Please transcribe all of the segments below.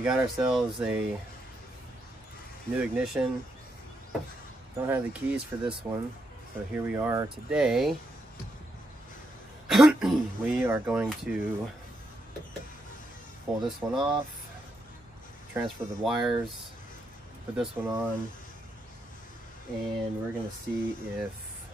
we got ourselves a new ignition. Don't have the keys for this one, so here we are today. We are going to pull this one off, transfer the wires, put this one on, and we're going to see if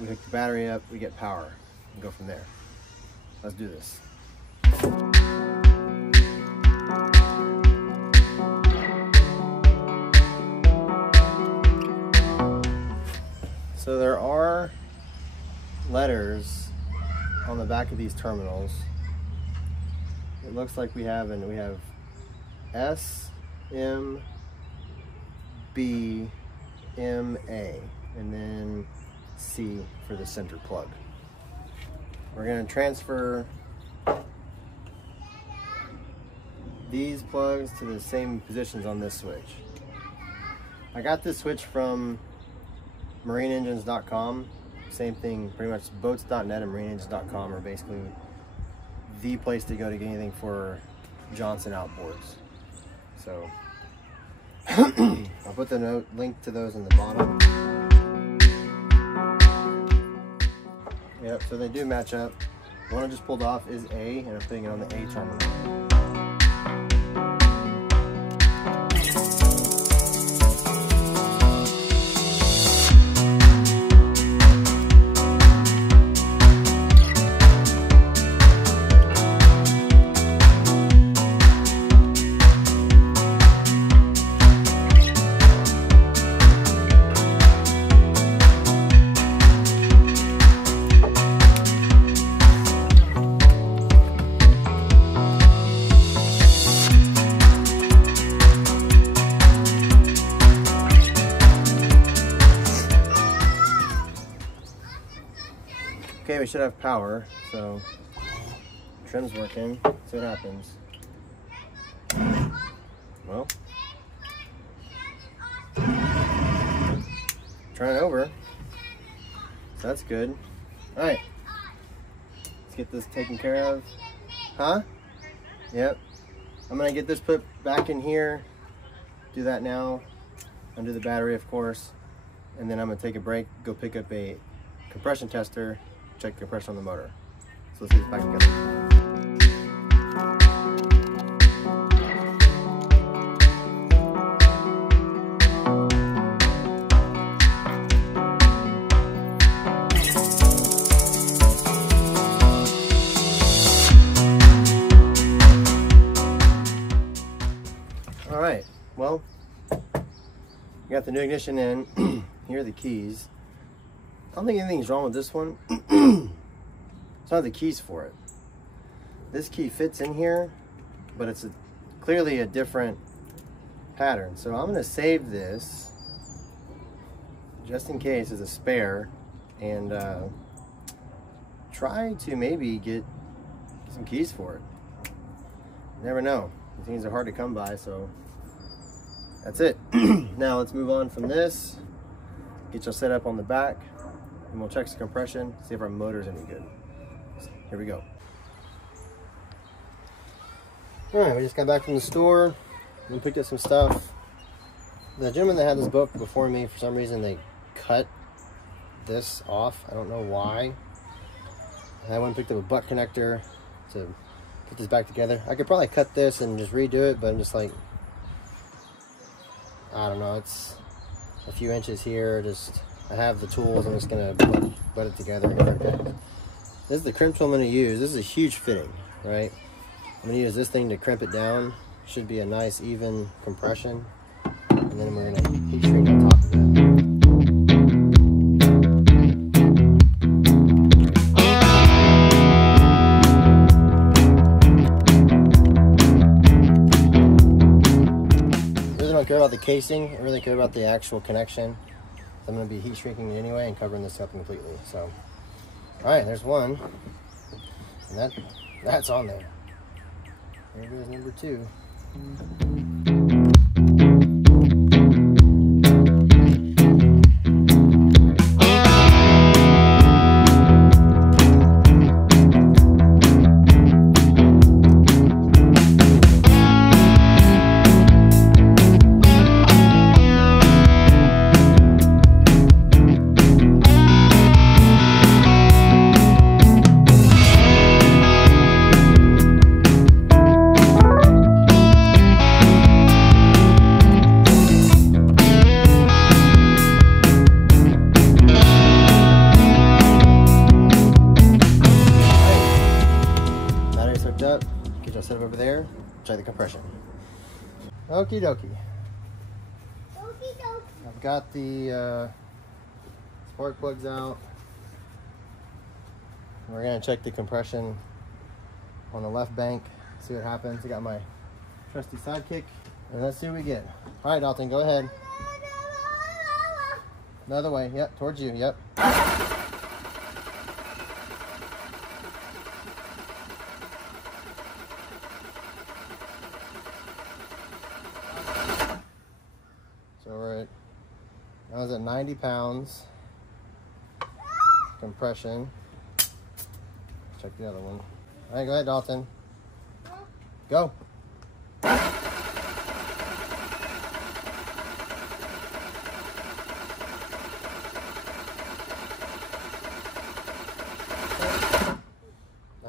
we hook the battery up, we get power, and go from there. Let's do this. So there are letters on the back of these terminals. It looks like we have S, M, B, M, A, and then C for the center plug. We're going to transfer these plugs to the same positions on this switch. I got this switch from marineengines.com. Same thing, pretty much boats.net and marineengines.com are basically the place to go to get anything for Johnson outboards. So I'll put the link to those in the bottom. Yep, so they do match up. The one I just pulled off is A, and I'm putting it on the A terminal. Okay, we should have power, so trim's working. See what happens. Well, turn it over. So that's good. All right, let's get this taken care of. Huh? Yep. I'm gonna get this put back in here. Do that now. Undo the battery, of course, and then I'm gonna take a break. Go pick up a compression tester. Check compression on the motor. So let's get this back together. All right, well, we got the new ignition in. Here are the keys. I don't think anything's wrong with this one. It's not the keys for it. This key fits in here, but it's clearly a different pattern. So I'm gonna save this just in case as a spare, and try to maybe get some keys for it. You never know. These things are hard to come by, so that's it. Now let's move on from this. Get you set up on the back. And we'll check some compression, see if our motor's any good. Here we go. All right, we just got back from the store. We picked up some stuff. The gentleman that had this book before me, for some reason, they cut this off. I don't know why. I went and picked up a butt connector to put this back together. I could probably cut this and just redo it, but I'm just like, I don't know. It's a few inches here. I have the tools. I'm just gonna butt it together and crimp it. This is the crimp tool I'm gonna use. This is a huge fitting, right? I'm gonna use this thing to crimp it down. Should be a nice even compression, and then we're gonna heat shrink on top of it. I really don't care about the casing. I really care about the actual connection. I'm going to be heat shrinking it anyway and covering this up completely. So, all right, there's one, and that's on there. There goes number two. check the compression. Okie dokie. I've got the spark plugs out. We're gonna check the compression on the left bank, see what happens. I got my trusty sidekick, and let's see what we get. All right, Dalton, go ahead. Another way, yep, towards you, yep. So we're at, I was at 90 pounds compression. Check the other one. All right, go ahead, Dalton. Go. That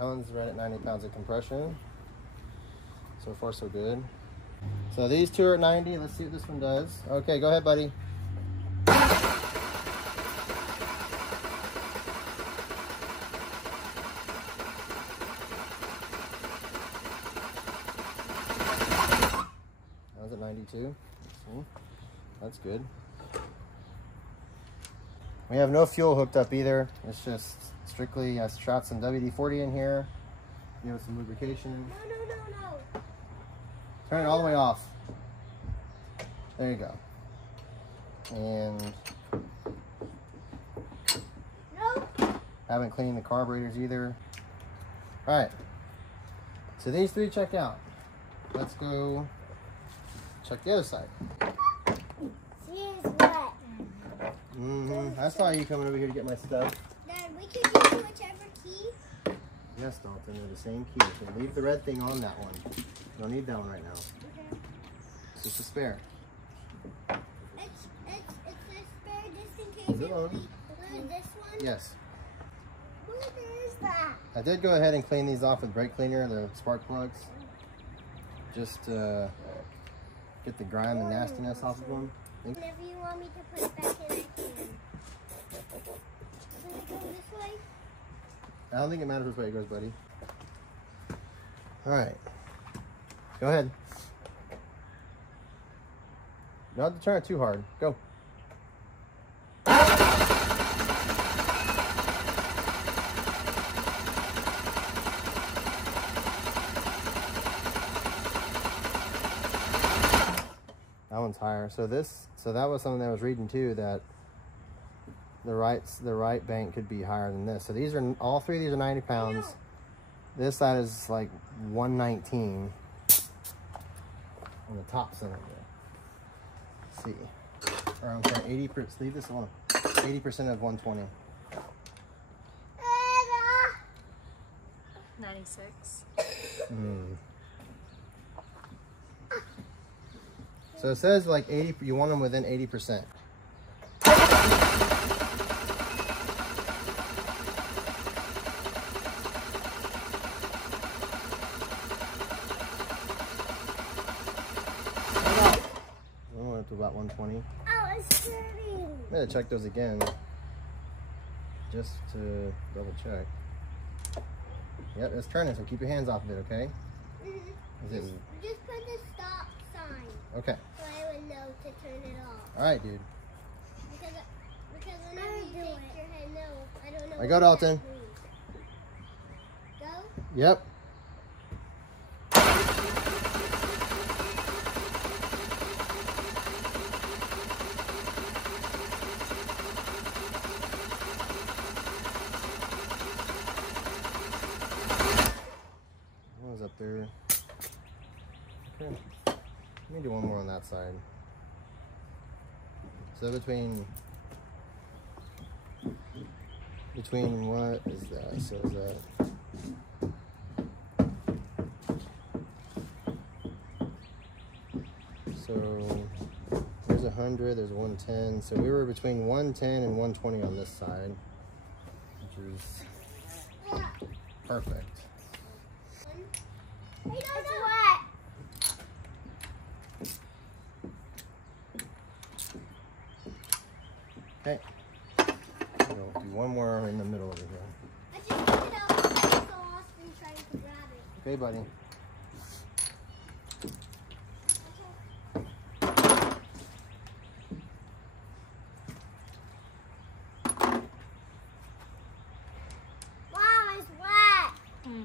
one's right at 90 pounds of compression. So far, so good. So these two are at 90. Let's see what this one does. Okay, go ahead, buddy. That was at 92. That's good. We have no fuel hooked up either. It's just strictly, I shot some WD-40 in here. Give it some lubrication. No. Turn it all the way off. There you go. And No. haven't cleaned the carburetors either. All right. So these three checked out. Let's go check the other side. She is wet. I saw you coming over here to get my stuff. Dad, we could use whichever key. Yes, Dalton, they're the same key. So leave the red thing on that one. You don't need that one right now. Okay. It's just a spare. It's a spare just in case Is it on? we lose this one. Yes. What is that? I did go ahead and clean these off with brake cleaner, the spark plugs. Just get the grime and nastiness off of them. Whenever you want me to put it back in, I can. Does it go this way? I don't think it matters which way it goes, buddy. All right. Go ahead. You don't have to turn it too hard. Go. That one's higher. So that was something that I was reading too, that the right bank could be higher than this. So these are, all three of these are 90 pounds. This side is like 119 on the top center there. Let's see. Or I'm sorry, 80%, leave this alone. 80% of 120. 96. So it says like 80, you want them within 80%. To about 120. Oh, it's hurting. I'm gonna check those again, just to double check. Yep, it's turning, so keep your hands off of it, okay? Just put the stop sign. Okay. So I would know to turn it off. All right, dude. Because whenever you shake your head, no, I don't know. I go, Dalton. Go? Yep. Up there. Okay. Let me do one more on that side. So between what is that? So is that so there's 100, there's 110. So we were between 110 and 120 on this side, which is perfect. It's wet. Okay. We'll do one more in the middle over here. I just picked it up. I'm so lost in trying to grab it. Okay, buddy.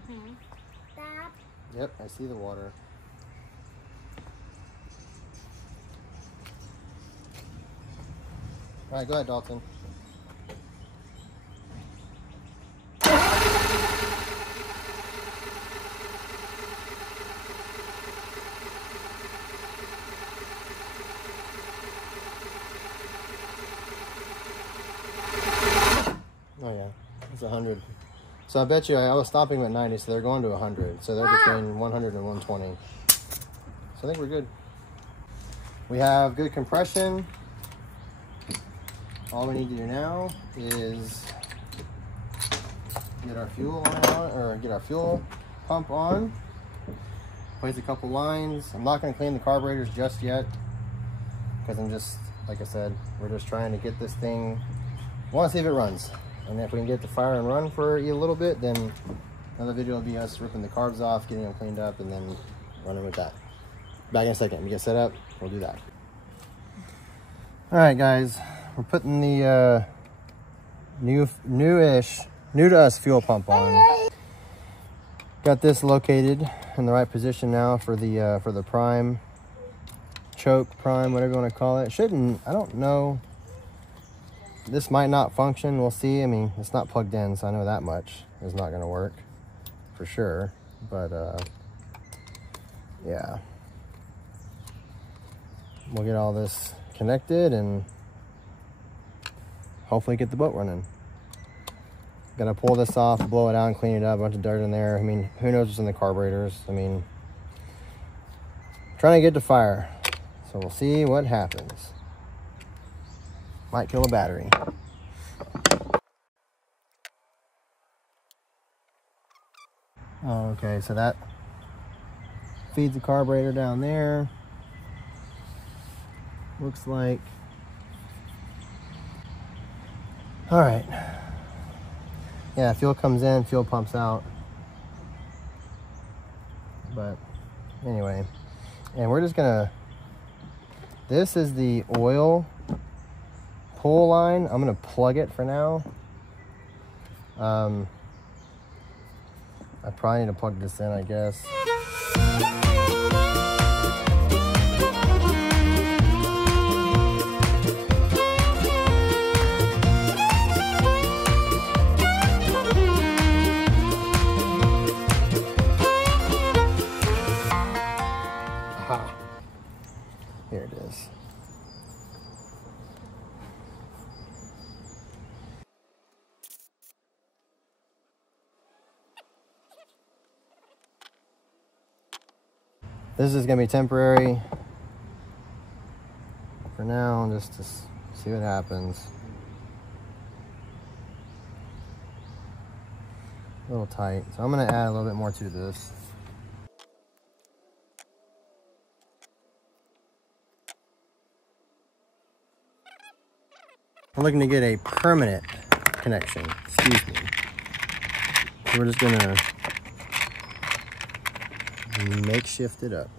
Stop. Yep, I see the water. All right, go ahead, Dalton. Oh yeah, it's 100. So I bet you I was stopping them at 90, so they're going to 100. So they're between 100 and 120. So I think we're good. We have good compression. All we need to do now is get our fuel on, or get our fuel pump on. Place a couple lines. I'm not going to clean the carburetors just yet because I'm just, like I said, we're just trying to get this thing. I want to see if it runs. And if we can get the fire and run for a little bit, then another video will be us ripping the carbs off, getting them cleaned up, and then running with that. Back in a second. We get set up, we'll do that. All right, guys. We're putting the new to us fuel pump on. Got this located in the right position now for the prime, choke, prime, whatever you want to call it. Shouldn't, I don't know. This might not function. We'll see. I mean, it's not plugged in, so I know that much is not going to work for sure. But yeah, we'll get all this connected and hopefully get the boat running. Gonna pull this off, blow it out, and clean it up. A bunch of dirt in there. I mean, who knows what's in the carburetors? I mean, trying to get to fire. So we'll see what happens. Might kill a battery. Oh, okay, so that feeds the carburetor down there. Looks like. All right. Yeah, fuel comes in, fuel pumps out. But anyway, and we're just gonna, this is the oil pull line. I'm gonna plug it for now. I probably need to plug this in, I guess. Aha. Here it is. This is going to be temporary for now, just to see what happens. A little tight, so I'm going to add a little bit more to this. I'm looking to get a permanent connection, excuse me. So we're just going to makeshift it up.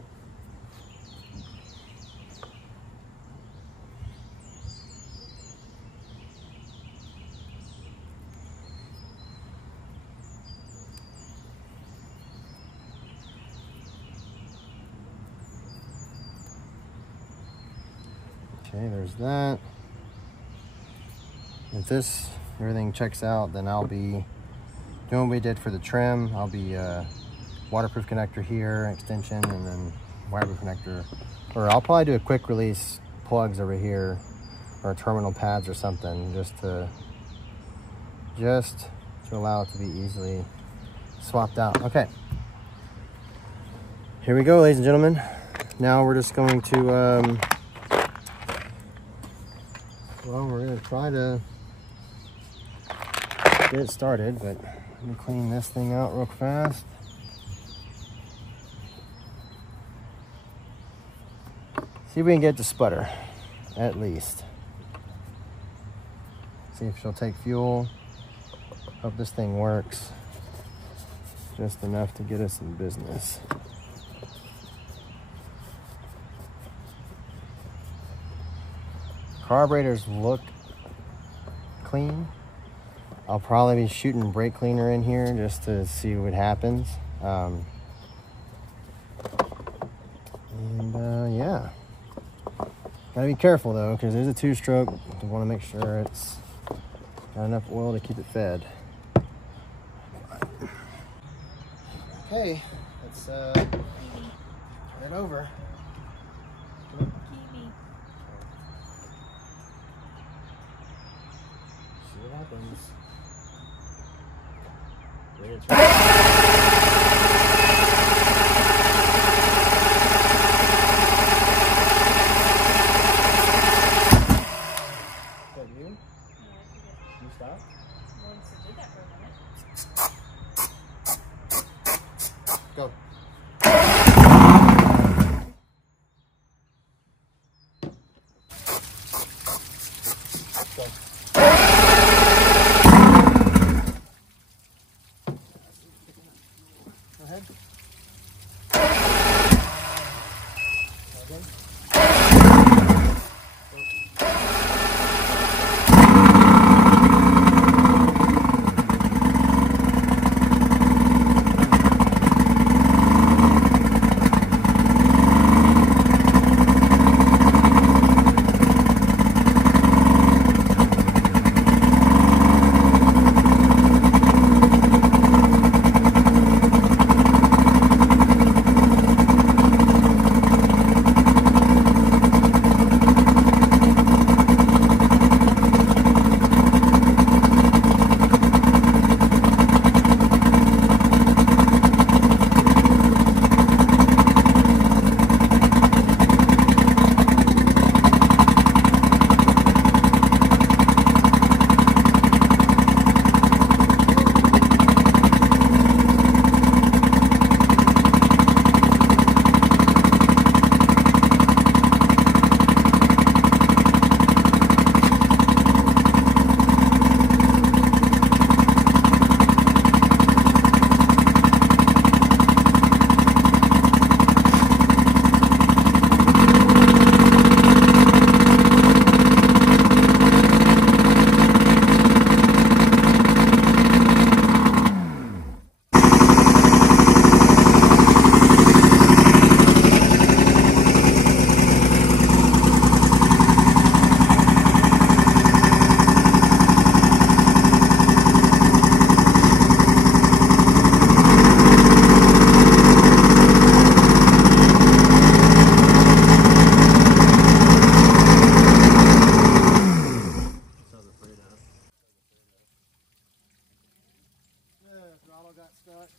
Okay, there's that. If everything checks out, then I'll be doing what we did for the trim. I'll be waterproof connector here, extension, and then waterproof connector. Or I'll probably do a quick release plugs over here, or terminal pads or something, just to allow it to be easily swapped out. Okay. Here we go, ladies and gentlemen. Now we're just going to, well, we're going to try to get it started, but let me clean this thing out real fast. See if we can get it to sputter, at least. See if she'll take fuel. Hope this thing works. Just enough to get us in business. Carburetors look clean. I'll probably be shooting brake cleaner in here just to see what happens. Yeah. Gotta be careful though, because there's a 2-stroke. You want to make sure it's got enough oil to keep it fed. Okay, let's head over. See what happens. Ready to try. Stop. Go. Go. Go ahead. Again. Throttle got stuck.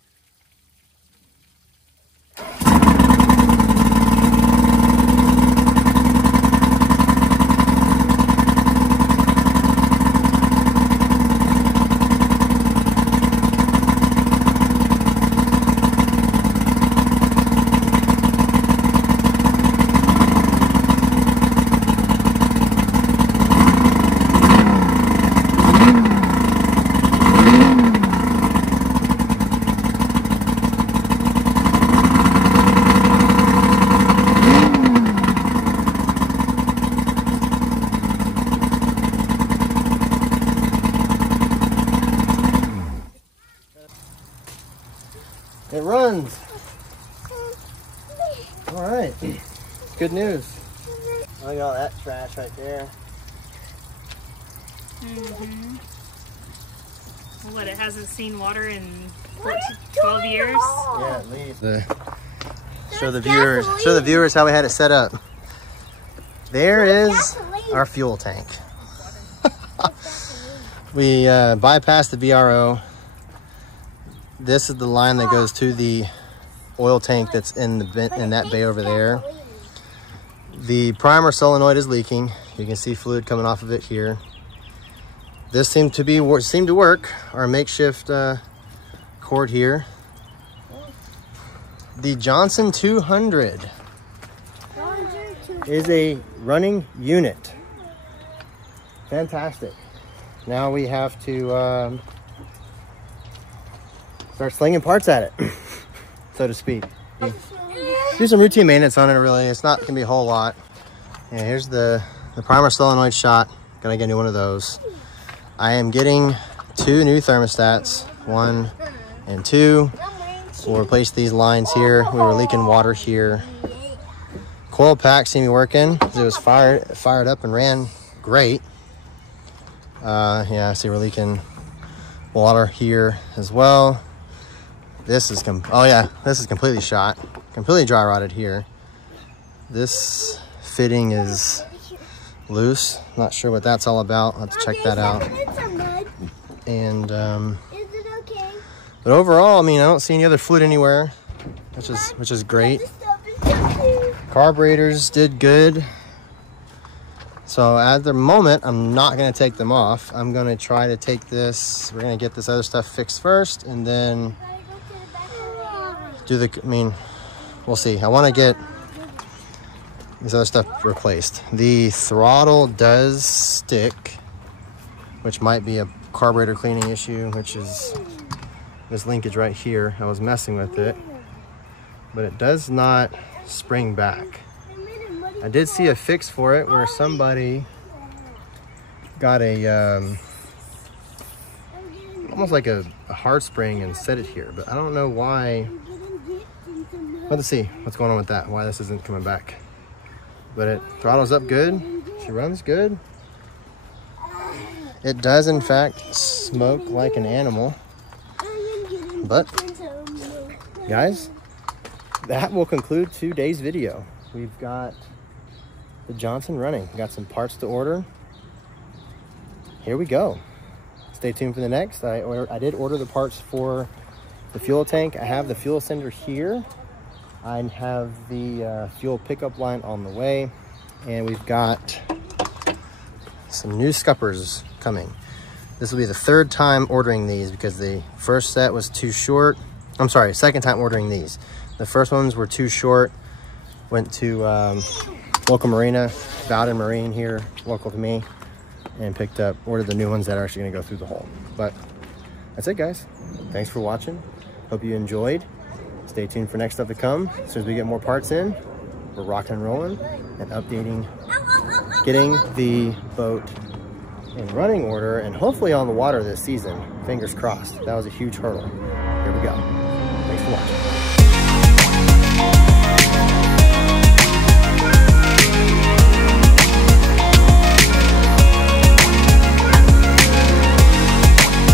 It runs. All right. Good news. Look at all that trash right there. Mm-hmm. What, it hasn't seen water in 12 years? Yeah, at least. Show the viewers how we had it set up. There is our fuel tank. We bypassed the VRO. This is the line that goes to the oil tank that's in that bay over there. The primer solenoid is leaking. You can see fluid coming off of it here. This seemed to work. Our makeshift cord here. The Johnson 200 is a running unit. Fantastic. Now we have to start slinging parts at it, so to speak. Do some routine maintenance on it, really. It's not gonna be a whole lot. Yeah, here's the primer solenoid shot. Gonna get a new one of those. I am getting 2 new thermostats, 1 and 2. We'll replace these lines here. We were leaking water here. Coil pack seemed to be working. It was fired up and ran great. Yeah, see we're leaking water here as well. This is this is completely shot, completely dry rotted here. This fitting is loose. Not sure what that's all about. I'll have to check that out. And Is it okay? but overall, I mean, I don't see any other fluid anywhere, which is great. Carburetors did good. So at the moment, I'm not going to take them off. I'm going to try to take this. We're going to get this other stuff fixed first, and then do the. I mean, we'll see. I want to get this other stuff replaced. The throttle does stick, which might be a carburetor cleaning issue, which is this linkage right here. I was messing with it, but it does not spring back. I did see a fix for it where somebody got a almost like a hard spring and set it here, but I don't know why. Let's see what's going on with that, why this isn't coming back. But it throttles up good, she runs good. It does in fact smoke like an animal. But guys, that will conclude today's video. We've got the Johnson running. We got some parts to order. Here we go. Stay tuned for the next. I did order the parts for the fuel tank. I have the fuel sender here. I have the fuel pickup line on the way, and we've got some new scuppers coming. This will be the 3rd time ordering these because the first set was too short. I'm sorry, 2nd time ordering these. The first ones were too short. Went to local marina, Bowden Marine here, local to me, and ordered the new ones that are actually gonna go through the hole. But that's it, guys. Thanks for watching. Hope you enjoyed. Stay tuned for next stuff to come. As soon as we get more parts in, we're rocking and rolling and updating, getting the boat in running order and hopefully on the water this season. Fingers crossed. That was a huge hurdle. Here we go. Thanks for watching.